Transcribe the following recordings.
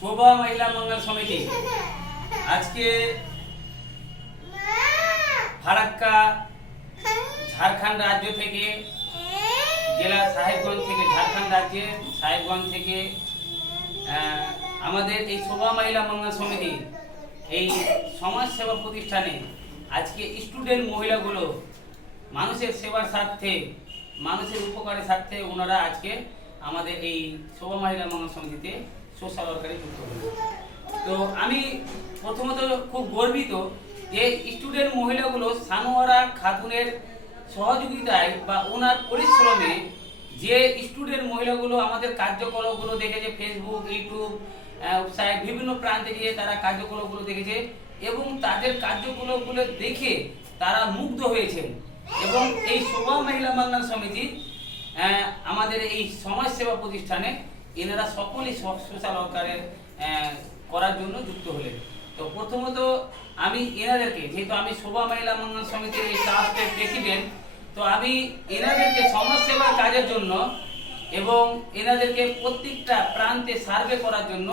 শোভা মহিলা মঙ্গল সমিতি আজকে ফারাক্কা ঝাড়খণ্ড রাজ্য থেকে জেলা সাহেবগঞ্জ থেকে ঝাড়খণ্ড রাজ্যের সাহেবগঞ্জ থেকে আমাদের এই শোভা মহিলা মঙ্গল সমিতি এই সমাজ সেবা প্রতিষ্ঠানে আজকে স্টুডেন্ট মহিলাগুলো মানুষের সেবার স্বার্থে মানুষের উপকারের স্বার্থে ওনারা আজকে আমাদের এই শোভা মহিলা মঙ্গল সমিতিতে সোশ্যাল ওয়ার্কারে যুক্ত হলেন। তো আমি প্রথমত খুব গর্বিত যে স্টুডেন্ট মহিলাগুলো সানোয়ারা খাতুনের সহযোগিতায় বা ওনার পরিশ্রমে যে স্টুডেন্ট মহিলাগুলো আমাদের কার্যকলাপগুলো দেখেছে, ফেসবুক, ইউটিউব, ওয়েবসাইট বিভিন্ন প্রান্তে গিয়ে তারা কার্যকলাপগুলো দেখেছে এবং তাদের কার্যকলাপগুলো দেখে তারা মুগ্ধ হয়েছেন এবং এই শোভা মহিলা মঙ্গল সমিতি আমাদের এই সমাজ সেবা প্রতিষ্ঠানে এনারা সকলেই সোশ্যাল ওয়ার্কারে করার জন্য যুক্ত হলেন। তো প্রথমত আমি এনাদেরকে, যেহেতু আমি শোভা মহিলা মঙ্গল সমিতির এই ট্রাস্টের প্রেসিডেন্ট, তো আমি এনাদেরকে সমাজ সেবার কাজের জন্য এবং এনাদেরকে প্রত্যেকটা প্রান্তে সার্ভে করার জন্য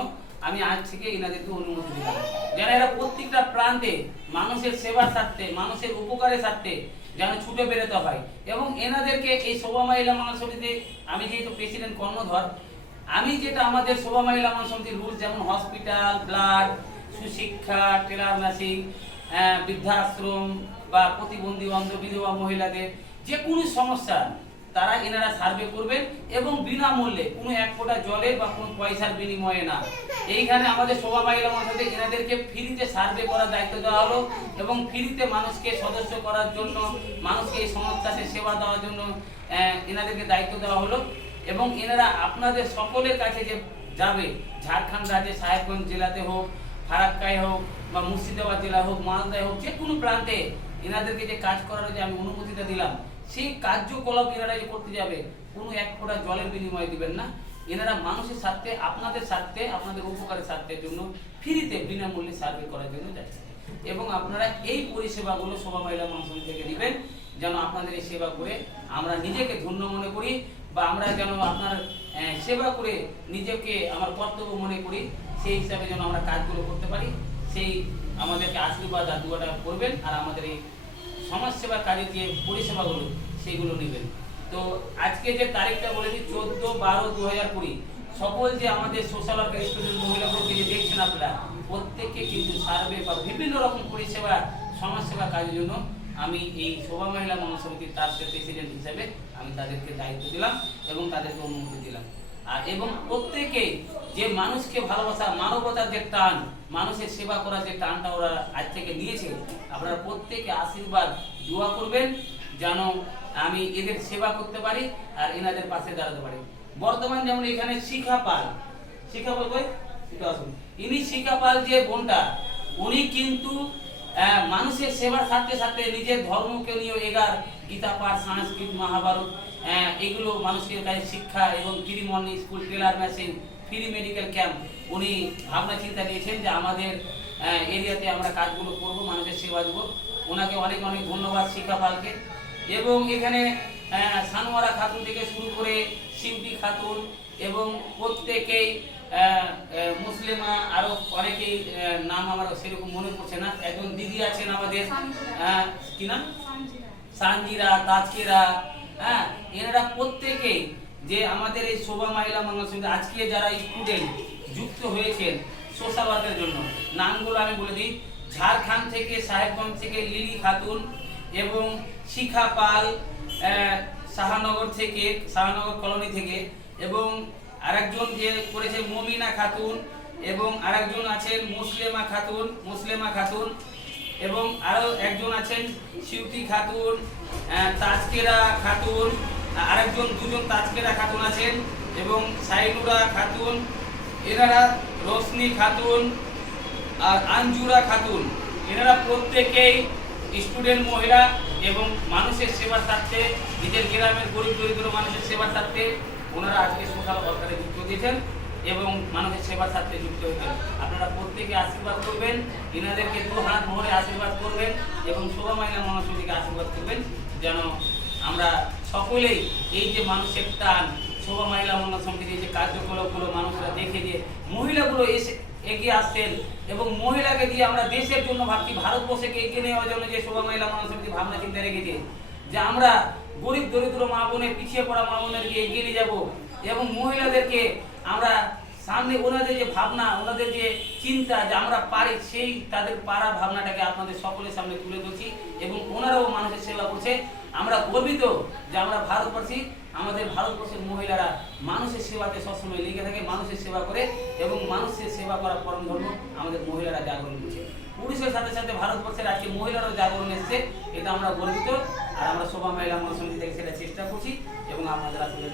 আমি আজ থেকে এনাদেরকে অনুমতি দিলাম, যেন এরা প্রত্যেকটা প্রান্তে মানুষের সেবার স্বার্থে মানুষের উপকারের স্বার্থে যেন ছুটে বেরোতে হয়। এবং এনাদেরকে এই শোভা মহিলা মঙ্গল সমিতিতে আমি যেহেতু প্রেসিডেন্ট কর্ণধর, আমি যেটা আমাদের শোভা মহিলা মঙ্গল সমিতির রুলস, যেমন হসপিটাল, ব্লাড, সুশিক্ষা, টেলার মেশিন, বৃদ্ধাশ্রম বা প্রতিবন্ধী অন্ধ বিধবা মহিলাদের যে কোনো সমস্যা তারা এনারা সার্ভে করবেন এবং বিনামূল্যে, কোনো এক ফোঁটা জলে বা কোনো পয়সার বিনিময়ে না। এইখানে আমাদের শোভা মহিলা মঙ্গল সমিতি এনাদেরকে ফ্রিতে সার্ভে করার দায়িত্ব দেওয়া হলো এবং ফ্রিতে মানুষকে সদস্য করার জন্য, মানুষকে এই সংস্থাতে সেবা দেওয়ার জন্য এনাদেরকে দায়িত্ব দেওয়া হলো। এবং এনারা আপনাদের সকলের কাছে যে যাবে, ঝাড়খণ্ড রাজ্যের সাহেবগঞ্জ জেলাতে হোক, ফারাক্কায় হোক বা মুর্শিদাবাদ জেলা হোক, মালদায় হোক, যে কোনো প্রান্তে এনাদেরকে যে কাজ করার যে আমি অনুমতিটা দিলাম, সেই কার্যকলাপ এনারা যে করতে যাবে কোনো এক ফোঁটা জলের বিনিময়ে দিবেন না। এনারা মানুষের স্বার্থে, আপনাদের স্বার্থে, আপনাদের উপকারের স্বার্থের জন্য ফ্রিতে বিনামূল্যে সার্ভে করার জন্য যাচ্ছে। এবং আপনারা এই পরিষেবাগুলো শোভা মহিলা মঙ্গল সমিতি থেকে নেবেন, যেন আপনাদের এই সেবা করে আমরা নিজেকে ধন্য মনে করি বা আমরা যেন আপনার সেবা করে নিজেকে আমার কর্তব্য মনে করি, সেই হিসাবে যেন আমরা কাজগুলো করতে পারি। সেই আমাদেরকে আশীর্বাদ আর দুয়াটা করবেন আর আমাদের এই সমাজ সেবার কাজের যে পরিষেবাগুলো সেইগুলো নেবেন। তো আজকে যে তারিখটা বলেছি 14/12/2020, সকল যে আমাদের সোশ্যাল ওয়ার্কার স্টুডেন্ট মহিলাগুলোকে যে দেখছেন আপনারা, প্রত্যেককে কিন্তু সার্ভে বা বিভিন্ন রকম পরিষেবা সমাজ সেবা কাজের জন্য আমি এই শোভা মহিলা মঙ্গল সমিতির ট্রাস্টের প্রেসিডেন্ট হিসেবে আমি তাদেরকে দায়িত্ব দিলাম এবং তাদেরকে অনুমতি দিলাম। আর এবং প্রত্যেকে যে মানুষকে ভালোবাসা, মানবতার যে টান, মানুষের সেবা করার যে টানটা ওরা আজ থেকে নিয়েছে, আপনারা প্রত্যেকে আশীর্বাদ দোয়া করবেন যেন আমি এদের সেবা করতে পারি আর এনাদের পাশে দাঁড়াতে পারি। বর্তমান যেমন এখানে শিখা পাল কই আসুন, ইনি শিখা পাল যে বোনটা, উনি কিন্তু মানুষের সেবার সাথে সাথে নিজের ধর্মকে নিয়ে এগার গীতা পাঠ, সংস্কৃত, মহাভারত, এগুলো মানুষের কাছে শিক্ষা এবং free morning school, teller machine, free medical camp উনি ভাবনা চিন্তা নিয়েছেন যে আমাদের এরিয়াতে আমরা কাজগুলো করব, মানুষের সেবা দেবো। ওনাকে অনেক অনেক ধন্যবাদ শিখা পালকে। এবং এখানে সানোয়ারা খাতুন থেকে শুরু করে শিউটি খাতুন এবং প্রত্যেকেই মুসলিমা, আরো অনেকেই নাম আমার সেরকম মনে পড়ছে না, একজন দিদি আছেন আমাদের, কি নাম, সানজিরা, তাজকিরা, এনারা প্রত্যেকেই যে আমাদের এই শোভা মহিলা মঙ্গল সমিতি আজকে যারা স্টুডেন্ট যুক্ত হয়েছেন সোশ্যাল ওয়ার্কের জন্য, নামগুলো আমি বলে দিই। ঝাড়খণ্ড থেকে সাহেবগঞ্জ থেকে লিলি খাতুন এবং শিখা পাল, শাহনগর থেকে, শাহনগর কলোনি থেকে, এবং আরেকজন যে করেছে মমিনা খাতুন, এবং আরেকজন আছেন মুসলেমা খাতুন, এবং আরো একজন আছেন শিউটি খাতুন, তাজকেরা খাতুন, আরেকজন দুজন তাজকেরা খাতুন আছেন, এবং সাইনুরা খাতুন, এনারা রোশনি খাতুন আর আঞ্জুরা খাতুন, এনারা প্রত্যেকেই স্টুডেন্ট মহিলা এবং মানুষের সেবার স্বার্থে, নিজের গ্রামের গরিব দরিদ্র মানুষের সেবার স্বার্থে ওনারা আজকে সোশ্যাল ওয়ার্কারে যুক্ত দিয়েছেন এবং মানুষের সেবার স্বার্থে যুক্ত হয়েছেন। আপনারা প্রত্যেকে আশীর্বাদ করবেন, এনাদেরকে দু হাত ভরে আশীর্বাদ করবেন এবং শোভা মহিলা মঙ্গল সমিতিকে আশীর্বাদ করবেন যেন আমরা সকলেই এই যে মানুষের টান, শোভা মহিলা মঙ্গল সমিতির যে কার্যকলাপগুলো মানুষরা দেখে যে মহিলাগুলো এসে এগিয়ে আসছেন এবং মহিলাকে দিয়ে আমরা দেশের জন্য ভাবছি, ভারতবর্ষকে এগিয়ে নেওয়ার জন্য যে শোভা মহিলা মঙ্গল সমিতি ভাবনা চিন্তা রেখেছে যে আমরা গরিব দরিদ্র মা বোনের, পিছিয়ে পড়া মা বোনেরকে এগিয়ে নিয়ে যাবো এবং মহিলাদেরকে আমরা সামনে, ওনাদের যে ভাবনা, ওনাদের যে চিন্তা যে আমরা পারি, সেই তাদের পাড়া ভাবনাটাকে আপনাদের সকলের সামনে তুলে ধরছি এবং ওনারাও মানুষের সেবা করছে। আমরা গর্বিত যে আমরা ভারতবর্ষী, আমাদের ভারতবর্ষের মহিলারা মানুষের সেবাতে সবসময় লেগে থাকে, মানুষের সেবা করে এবং মানুষের সেবা করার পরম ধর্ম আমাদের মহিলারা জাগরণ করছে। পুরুষের সাথে সাথে ভারতবর্ষের আজকে মহিলারাও জাগরণ এসছে, এটা আমরা গর্বিত। আর আমরা শোভা মহিলা মহাসমিতি থেকে সেটা চেষ্টা করছি এবং আপনাদের আসলে